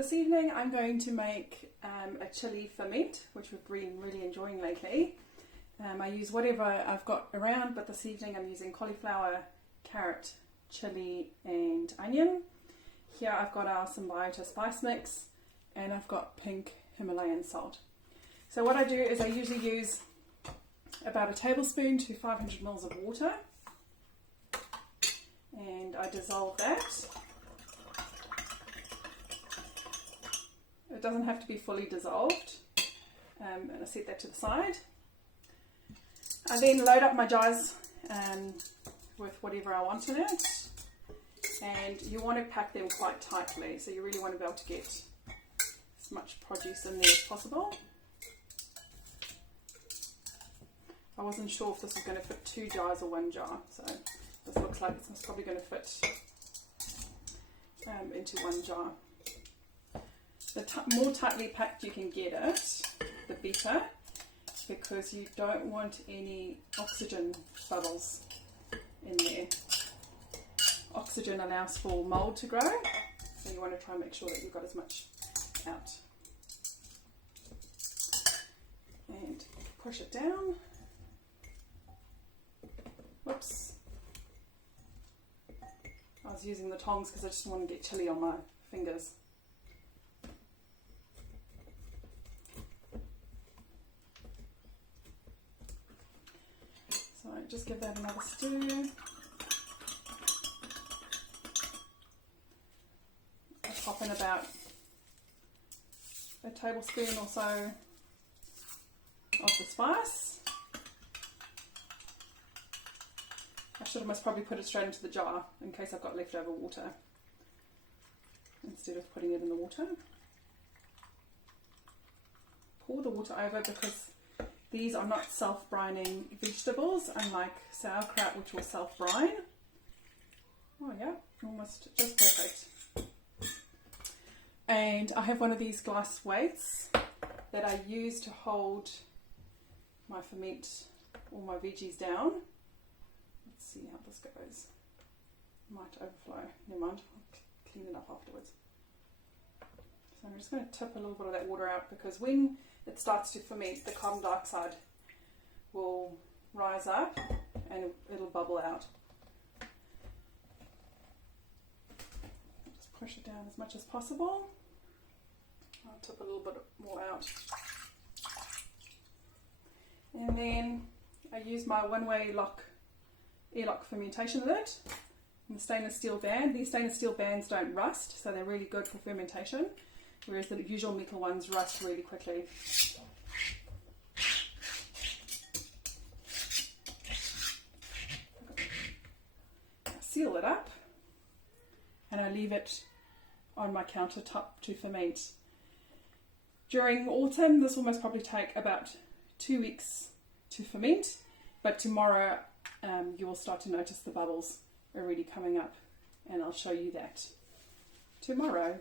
This evening I'm going to make a chili ferment, which we've been really enjoying lately. I use whatever I've got around, but this evening I'm using cauliflower, carrot, chili and onion. Here I've got our Symbiote spice mix and I've got pink Himalayan salt. So what I do is I usually use about a tablespoon to 500 ml of water, and I dissolve that. It doesn't have to be fully dissolved, and I set that to the side. I then load up my jars with whatever I want in it, and you want to pack them quite tightly, so you really want to be able to get as much produce in there as possible. I wasn't sure if this was going to fit 2 jars or 1 jar, so this looks like it's probably going to fit into 1 jar. The more tightly packed you can get it, the better, because you don't want any oxygen bubbles in there. Oxygen allows for mold to grow, so you want to try and make sure that you've got as much out. And push it down. Whoops. I was using the tongs because I just want to get chili on my fingers. So just give that another stir. I pop in about a tablespoon or so of the spice. I should have most probably put it straight into the jar in case I've got leftover water instead of putting it in the water. Pour the water over because these are not self-brining vegetables, unlike sauerkraut, which will self-brine. Oh yeah, almost just perfect. And I have one of these glass weights that I use to hold my ferment or my veggies down. Let's see how this goes. Might overflow. Never mind, I'll clean it up afterwards. So I'm just going to tip a little bit of that water out, because when it starts to ferment, the carbon dioxide will rise up and it'll bubble out. Just push it down as much as possible. I'll tip a little bit more out. And then I use my one-way airlock fermentation lid and the stainless steel band. These stainless steel bands don't rust, so they're really good for fermentation, whereas the usual metal ones rust really quickly. I seal it up and I leave it on my countertop to ferment. During autumn, this will most probably take about 2 weeks to ferment, but tomorrow you will start to notice the bubbles already coming up, and I'll show you that tomorrow.